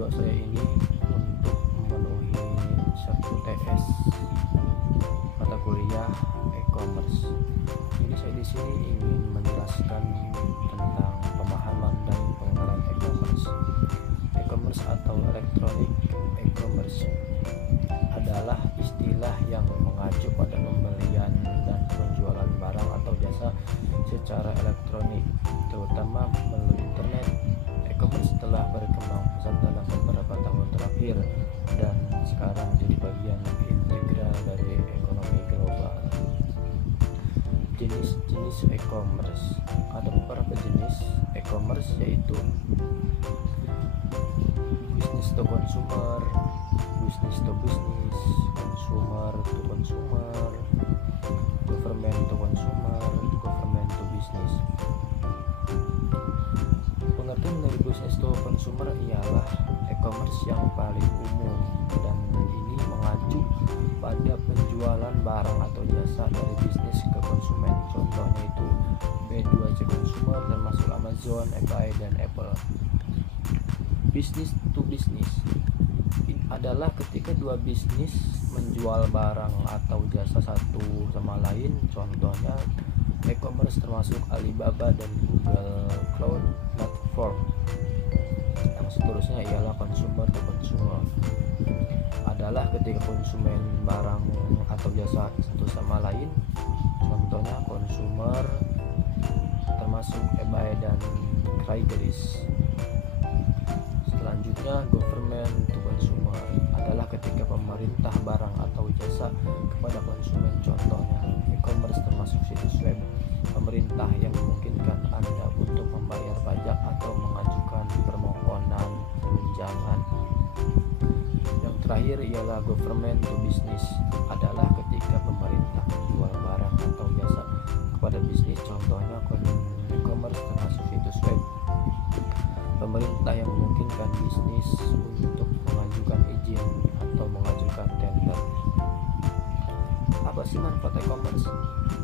video saya ini untuk memenuhi satu TS mata kuliah e-commerce. Jadi saya di sini ingin menjelaskan tentang pemahaman dan pengenalan e-commerce. E-commerce atau elektronik e-commerce adalah istilah yang mengacu pada pembelian dan penjualan barang atau jasa secara elektronik, terutama melalui internet. E-commerce telah berkembang pesat dalam beberapa tahun terakhir dan sekarang jadi bagian integral dari ekonomi global. Jenis-jenis e-commerce. Ada beberapa jenis e-commerce, yaitu business to consumer, business to business, consumer to consumer, government to consumer, government to business. Pengertian dari business to consumer ialah e-commerce yang paling umum dan ini mengacu pada penjualan barang atau jasa dari bisnis ke konsumen. Contohnya itu B2C consumer termasuk Amazon, eBay, dan Apple. Business to business adalah ketika dua bisnis menjual barang atau jasa satu sama lain. Contohnya e-commerce termasuk Alibaba dan Google Cloud Platform. Yang seterusnya ialah consumer to consumer, adalah ketika konsumen barang atau jasa satu sama lain. Contohnya consumer termasuk eBay dan Craigslist. Selanjutnya government to consumer adalah ketika pemerintah barang atau jasa kepada konsumen. Contohnya e-commerce termasuk situs web pemerintah yang memungkinkan Anda untuk membayar pajak atau mengajukan permohonan tunjangan. Yang terakhir ialah government to business, adalah ketika pemerintah menjual barang atau jasa kepada bisnis. Contohnya e-commerce termasuk situs web pemerintah yang memungkinkan bisnis untuk mengajukan izin atau mengajukan tender. Apa sih manfaat e-commerce?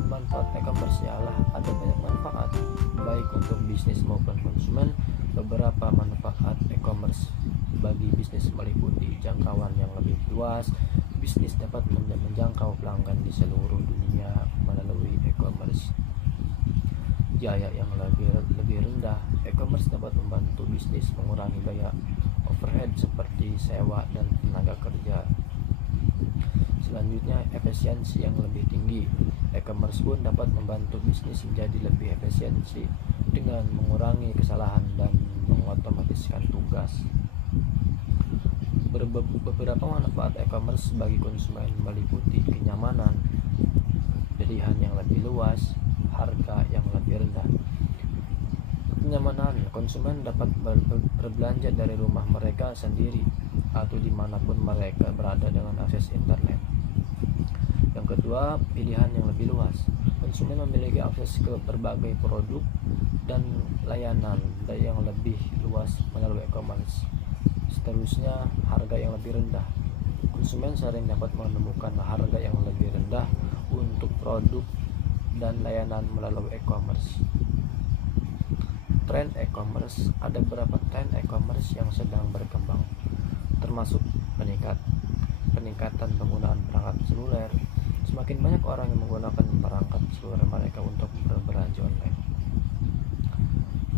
Manfaat e-commerce ialah ada banyak manfaat baik untuk bisnis maupun konsumen. Beberapa manfaat e-commerce bagi bisnis meliputi jangkauan yang lebih luas. Bisnis dapat menjangkau pelanggan di seluruh dunia melalui e-commerce. Biaya yang lebih rendah. E-commerce dapat membantu bisnis mengurangi biaya overhead seperti sewa dan tenaga kerja. Selanjutnya, efisiensi yang lebih tinggi. E-commerce pun dapat membantu bisnis menjadi lebih efisiensi dengan mengurangi kesalahan dan mengotomatiskan tugas. Beberapa manfaat e-commerce bagi konsumen meliputi kenyamanan, pilihan yang lebih luas, harga yang lebih rendah. Kenyamanan, konsumen dapat berbelanja dari rumah mereka sendiri atau dimanapun mereka berada dengan akses internet. Yang kedua, pilihan yang lebih luas. Konsumen memiliki akses ke berbagai produk dan layanan yang lebih luas melalui e-commerce. Seterusnya, harga yang lebih rendah. Konsumen sering dapat menemukan harga yang lebih rendah untuk produk dan layanan melalui e-commerce. Tren e-commerce. Ada beberapa tren e-commerce yang sedang berkembang, termasuk peningkatan penggunaan perangkat seluler. Semakin banyak orang yang menggunakan perangkat seluler mereka untuk berbelanja online.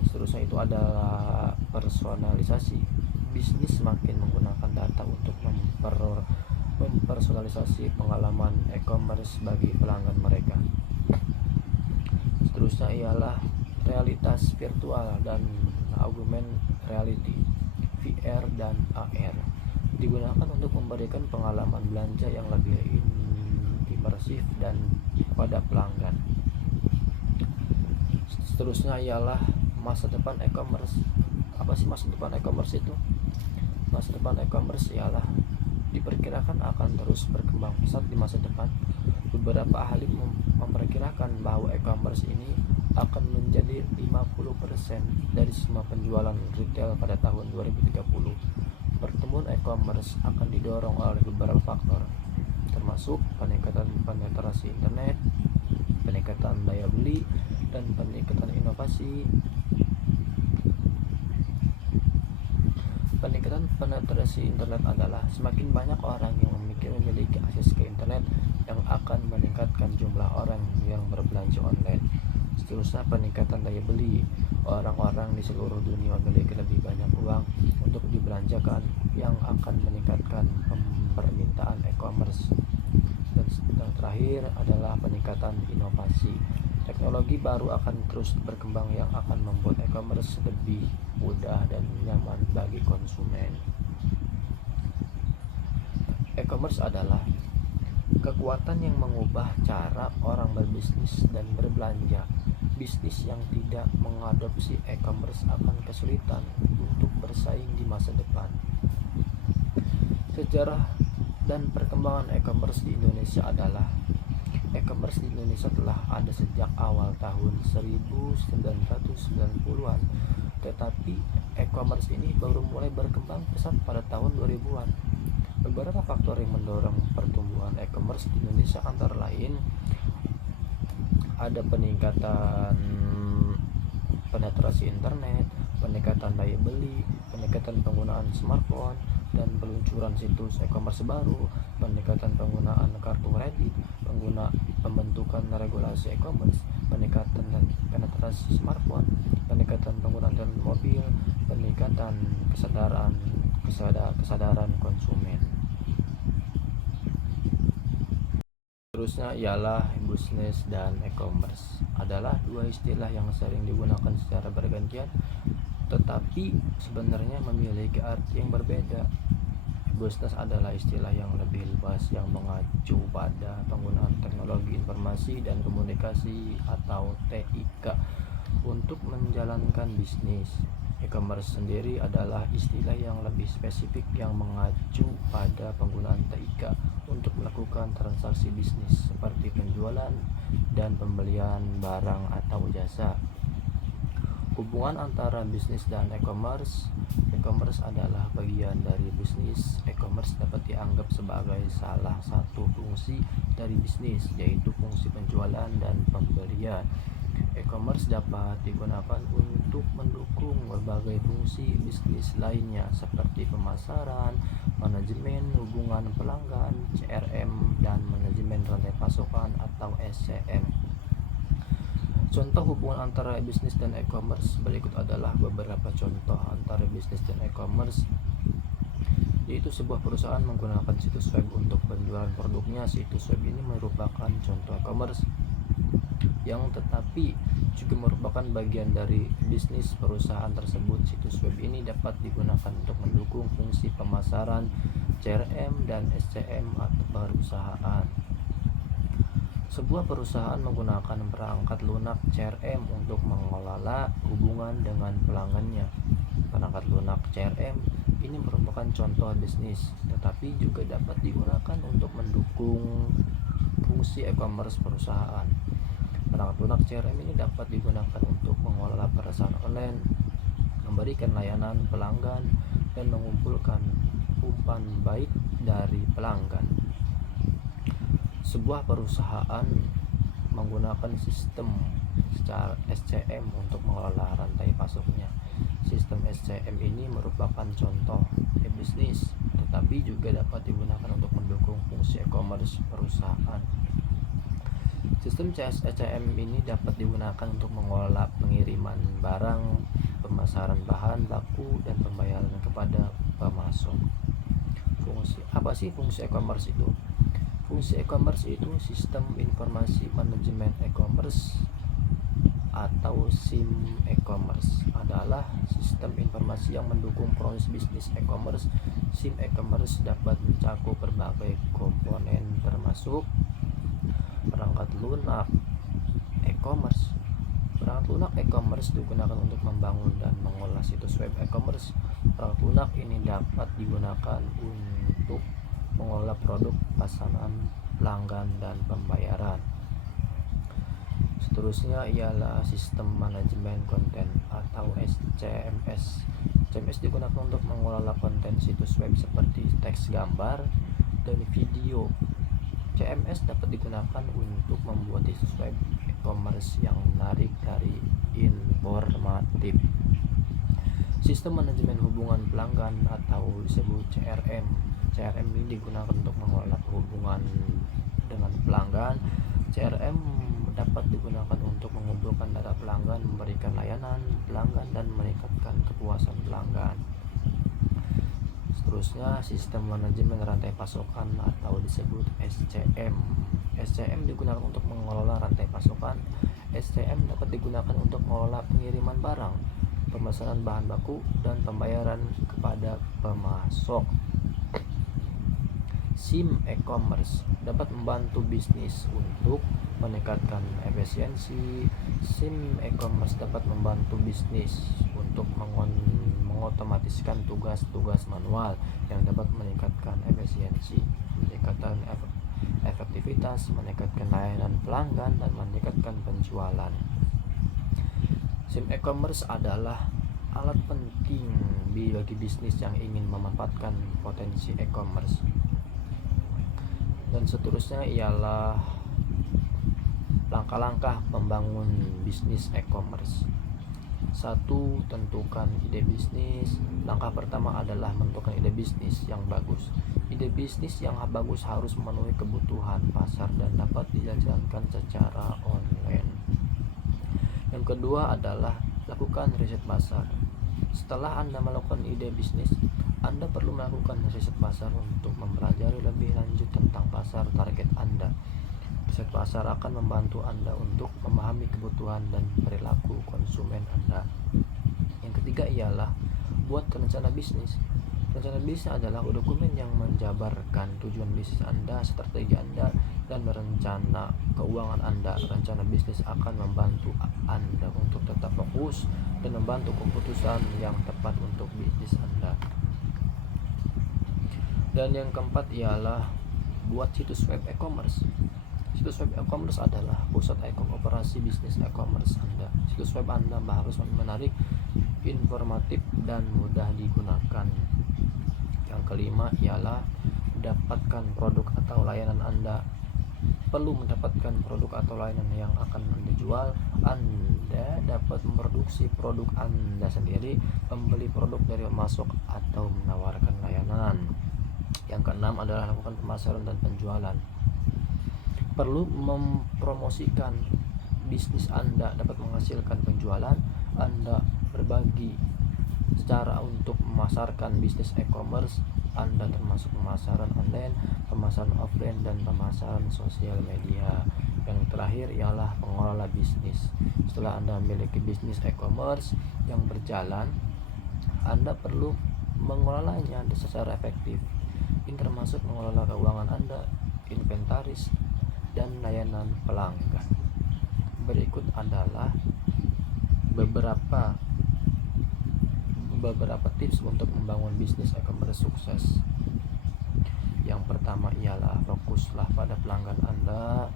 Seterusnya itu adalah personalisasi. Bisnis semakin menggunakan data untuk mempersonalisasi pengalaman e-commerce bagi pelanggan mereka. Seterusnya ialah realitas virtual dan augmented reality, VR dan AR, digunakan untuk memberikan pengalaman belanja yang lebih imersif dan kepada pelanggan. Seterusnya ialah masa depan e-commerce. Apa sih masa depan e-commerce itu? Masa depan e-commerce ialah diperkirakan akan terus berkembang pesat di masa depan. Beberapa ahli memperkirakan bahwa e-commerce ini akan menjadi 50% dari semua penjualan retail pada tahun 2030. Pertumbuhan e-commerce akan didorong oleh beberapa faktor, termasuk peningkatan penetrasi internet, peningkatan daya beli, dan peningkatan inovasi. Peningkatan penetrasi internet adalah semakin banyak orang yang memiliki akses ke internet yang akan meningkatkan jumlah orang yang berbelanja online. Seterusnya, peningkatan daya beli. Orang-orang di seluruh dunia memiliki lebih banyak uang untuk dibelanjakan yang akan meningkatkan permintaan e-commerce. Dan yang terakhir adalah peningkatan inovasi. Teknologi baru akan terus berkembang yang akan membuat e-commerce lebih mudah dan nyaman bagi konsumen. E-commerce adalah kekuatan yang mengubah cara orang berbisnis dan berbelanja. Bisnis yang tidak mengadopsi e-commerce akan kesulitan untuk bersaing di masa depan. Sejarah dan perkembangan e-commerce di Indonesia adalah e-commerce di Indonesia telah ada sejak awal tahun 1990-an, tetapi e-commerce ini baru mulai berkembang pesat pada tahun 2000-an. Beberapa faktor yang mendorong pertumbuhan e-commerce di Indonesia antara lain ada peningkatan penetrasi internet, peningkatan daya beli, peningkatan penggunaan smartphone, dan peluncuran situs e-commerce baru, peningkatan penggunaan kartu kredit, pembentukan regulasi e-commerce, peningkatan penetrasi smartphone, peningkatan penggunaan mobil, peningkatan kesadaran konsumen. Seterusnya ialah bisnis dan e-commerce adalah dua istilah yang sering digunakan secara bergantian, tetapi sebenarnya memiliki arti yang berbeda. Bisnis adalah istilah yang lebih luas yang mengacu pada penggunaan teknologi informasi dan komunikasi atau TIK untuk menjalankan bisnis. E-commerce sendiri adalah istilah yang lebih spesifik yang mengacu pada penggunaan TIK untuk melakukan transaksi bisnis seperti penjualan dan pembelian barang atau jasa. Hubungan antara bisnis dan e-commerce. E-commerce adalah bagian dari bisnis. E-commerce dapat dianggap sebagai salah satu fungsi dari bisnis, yaitu fungsi penjualan dan pembelian. E-commerce dapat digunakan untuk mendukung berbagai fungsi bisnis lainnya seperti pemasaran, manajemen hubungan pelanggan, CRM, dan manajemen rantai pasokan atau SCM. Contoh hubungan antara bisnis dan e-commerce berikut adalah beberapa contoh antara bisnis dan e-commerce, yaitu sebuah perusahaan menggunakan situs web untuk penjualan produknya. Situs web ini merupakan contoh e-commerce yang tetapi juga merupakan bagian dari bisnis perusahaan tersebut. Situs web ini dapat digunakan untuk mendukung fungsi pemasaran, CRM, dan SCM atau perusahaan. Sebuah perusahaan menggunakan perangkat lunak CRM untuk mengelola hubungan dengan pelanggannya. Perangkat lunak CRM ini merupakan contoh bisnis, tetapi juga dapat digunakan untuk mendukung fungsi e-commerce perusahaan. Perangkat lunak CRM ini dapat digunakan untuk mengelola perusahaan online, memberikan layanan pelanggan, dan mengumpulkan umpan baik dari pelanggan. Sebuah perusahaan menggunakan sistem secara SCM untuk mengelola rantai pasoknya. Sistem SCM ini merupakan contoh bisnis, tetapi juga dapat digunakan untuk mendukung fungsi e-commerce perusahaan. Sistem SCM ini dapat digunakan untuk mengelola pengiriman barang, pemasaran bahan baku, dan pembayaran kepada pemasok. Apa sih fungsi e-commerce itu? Fungsi e-commerce itu sistem informasi manajemen e-commerce atau SIM e-commerce adalah sistem informasi yang mendukung proses bisnis e-commerce. SIM e-commerce dapat mencakup berbagai komponen termasuk perangkat lunak e-commerce. Perangkat lunak e-commerce digunakan untuk membangun dan mengolah situs web e-commerce. Perangkat lunak ini dapat digunakan untuk mengolah produk, pesanan, pelanggan, dan pembayaran. Seterusnya ialah sistem manajemen konten atau CMS. CMS digunakan untuk mengelola konten situs web seperti teks, gambar, dan video. CMS dapat digunakan untuk membuat situs web e-commerce yang menarik dari informatif. Sistem manajemen hubungan pelanggan atau disebut CRM. CRM ini digunakan untuk mengelola hubungan dengan pelanggan. CRM dapat digunakan untuk mengumpulkan data pelanggan, memberikan layanan pelanggan, dan meningkatkan kepuasan pelanggan. Seterusnya, sistem manajemen rantai pasokan atau disebut SCM. SCM digunakan untuk mengelola rantai pasokan. SCM dapat digunakan untuk mengelola pengiriman barang, pemesanan bahan baku, dan pembayaran kepada pemasok. SIM e-commerce dapat membantu bisnis untuk meningkatkan efisiensi. SIM e-commerce dapat membantu bisnis untuk mengotomatiskan tugas-tugas manual yang dapat meningkatkan efisiensi, meningkatkan efektivitas, meningkatkan layanan pelanggan, dan meningkatkan penjualan. SIM e-commerce adalah alat penting bagi bisnis yang ingin memanfaatkan potensi e-commerce. Dan seterusnya ialah langkah-langkah membangun bisnis e-commerce. 1. Tentukan ide bisnis. Langkah pertama adalah menentukan ide bisnis yang bagus. Ide bisnis yang bagus harus memenuhi kebutuhan pasar dan dapat dijalankan secara online. Yang kedua adalah lakukan riset pasar. Setelah Anda melakukan ide bisnis, Anda perlu melakukan riset pasar untuk mempelajari lebih lanjut tentang pasar target Anda. Riset pasar akan membantu Anda untuk memahami kebutuhan dan perilaku konsumen Anda. Yang ketiga ialah buat rencana bisnis. Rencana bisnis adalah dokumen yang menjabarkan tujuan bisnis Anda, strategi Anda, dan rencana keuangan Anda. Rencana bisnis akan membantu Anda untuk tetap fokus dan membantu keputusan yang tepat untuk bisnis Anda. Dan yang keempat ialah buat situs web e-commerce. Situs web e-commerce adalah pusat operasi bisnis e-commerce Anda. Situs web Anda harus menarik, informatif, dan mudah digunakan. Yang kelima ialah dapatkan produk atau layanan Anda. Perlu mendapatkan produk atau layanan yang akan Anda jual. Anda dapat memproduksi produk Anda sendiri, membeli produk dari pemasok, atau menawarkan layanan. Yang keenam adalah lakukan pemasaran dan penjualan. Perlu mempromosikan bisnis Anda dapat menghasilkan penjualan. Anda berbagi secara untuk memasarkan bisnis e-commerce Anda, termasuk pemasaran online, pemasaran offline, dan pemasaran sosial media. Yang terakhir ialah pengelola bisnis. Setelah Anda memiliki bisnis e-commerce yang berjalan, Anda perlu mengelolanya secara efektif. Ini termasuk mengelola keuangan Anda, inventaris, dan layanan pelanggan. Berikut adalah beberapa tips untuk membangun bisnis e-commerce sukses. Yang pertama ialah fokuslah pada pelanggan Anda,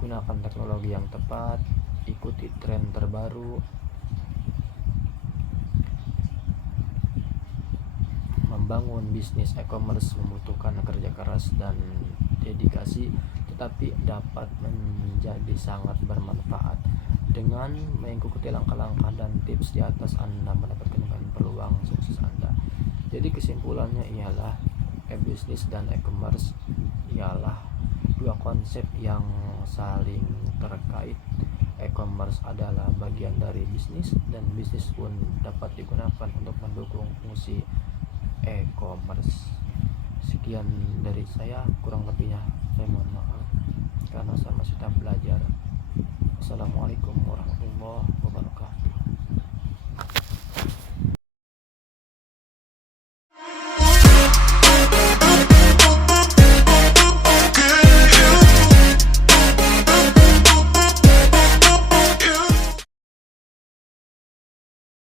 gunakan teknologi yang tepat, ikuti tren terbaru, membangun bisnis e-commerce membutuhkan kerja keras dan dedikasi, tetapi dapat menjadi sangat bermanfaat. Dengan mengikuti langkah-langkah dan tips di atas, Anda mendapatkan peluang sukses Anda. Jadi kesimpulannya ialah e-bisnis dan e-commerce ialah dua konsep yang saling terkait. E-commerce adalah bagian dari bisnis, dan bisnis pun dapat digunakan untuk mendukung fungsi e-commerce. Sekian dari saya, kurang lebihnya saya mohon maaf karena saya masih belajar. Assalamualaikum warahmatullahi wabarakatuh.